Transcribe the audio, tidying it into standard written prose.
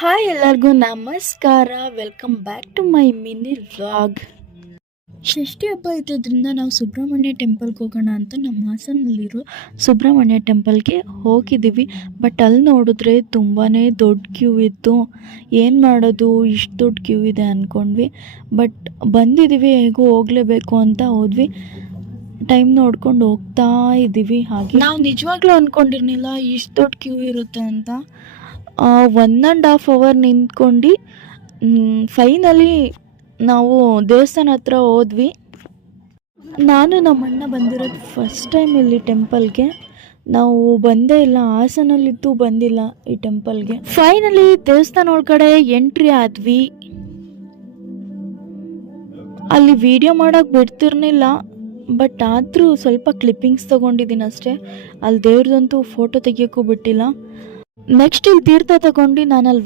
Hi ಎಲ್ಲರಿಗೂ ನಮಸ್ಕಾರ. Welcome back to my mini vlog. Shashti ಹಬ್ಬ ಇದ್ದಿದ್ದರಿಂದ ನಾವು ಸುಬ್ರಹ್ಮಣ್ಯ ಟೆಂಪಲ್ಗೆ ಹೋಗೋಣ ಅಂತ ನಮ್ಮ ಹಾಸನಲ್ಲಿರೋ ಸುಬ್ರಹ್ಮಣ್ಯ ಟೆಂಪಲ್ಗೆ ಹೋಗಿದ್ದೀವಿ. ಬಟ್ ಅಲ್ಲಿ ನೋಡಿದ್ರೆ ತುಂಬಾ ದೊಡ್ಡ ಕ್ಯೂ ಇತ್ತು. ಏನು ಮಾಡೋದು, ಇಷ್ಟು ದೊಡ್ಡ ಕ್ಯೂ ಇದೆ ಅಂದ್ಕೊಂಡ್ವಿ. ಬಟ್ ಬಂದಿದ್ದೀವಿ, ಹೇಗೂ ಹೋಗಲೇಬೇಕು ಅಂತ ಹೋದ್ವಿ. ಟೈಮ್ ನೋಡ್ಕೊಂಡು ಹೋಗ್ತಾ ಇದ್ದೀವಿ. ಹಾಗೆ ನಾವು ನಿಜವಾಗ್ಲೂ ಅಂದ್ಕೊಂಡಿರ್ಲಿಲ್ಲ ಇಷ್ಟು ದೊಡ್ಡ ಕ್ಯೂ ಇರುತ್ತೆ ಅಂತ. 1.5 hour ನಿಂತ್ಕೊಂಡು ಫೈನಲಿ ನಾವು ದೇವಸ್ಥಾನ ಹತ್ರ ಹೋದ್ವಿ. ನಾನು ನಮ್ಮ ಅಣ್ಣ ಬಂದಿರೋದು ಫಸ್ಟ್ ಟೈಮ್ ಇಲ್ಲಿ ಟೆಂಪಲ್ಗೆ. ನಾವು ಬಂದೇ ಇಲ್ಲ, ಹಾಸನಲ್ಲಿದ್ದು ಬಂದಿಲ್ಲ ಈ ಟೆಂಪಲ್ಗೆ. ಫೈನಲಿ ದೇವಸ್ಥಾನ ಒಳಗಡೆ ಎಂಟ್ರಿ ಆದ್ವಿ. ಅಲ್ಲಿ ವಿಡಿಯೋ ಮಾಡೋಕ್ಕೆ ಬಿಡ್ತಿರ್ಲಿಲ್ಲ, ಬಟ್ ಆದರೂ ಸ್ವಲ್ಪ ಕ್ಲಿಪ್ಪಿಂಗ್ಸ್ ತೊಗೊಂಡಿದ್ದೀನಿ ಅಷ್ಟೇ. ಅಲ್ಲಿ ದೇವ್ರದಂತೂ ಫೋಟೋ ತೆಗಿಯೋಕ್ಕೂ ಬಿಟ್ಟಿಲ್ಲ. ನೆಕ್ಸ್ಟ್ ಇಲ್ಲಿ ತೀರ್ಥ ತಗೊಂಡು ನಾನು ಅಲ್ಲಿ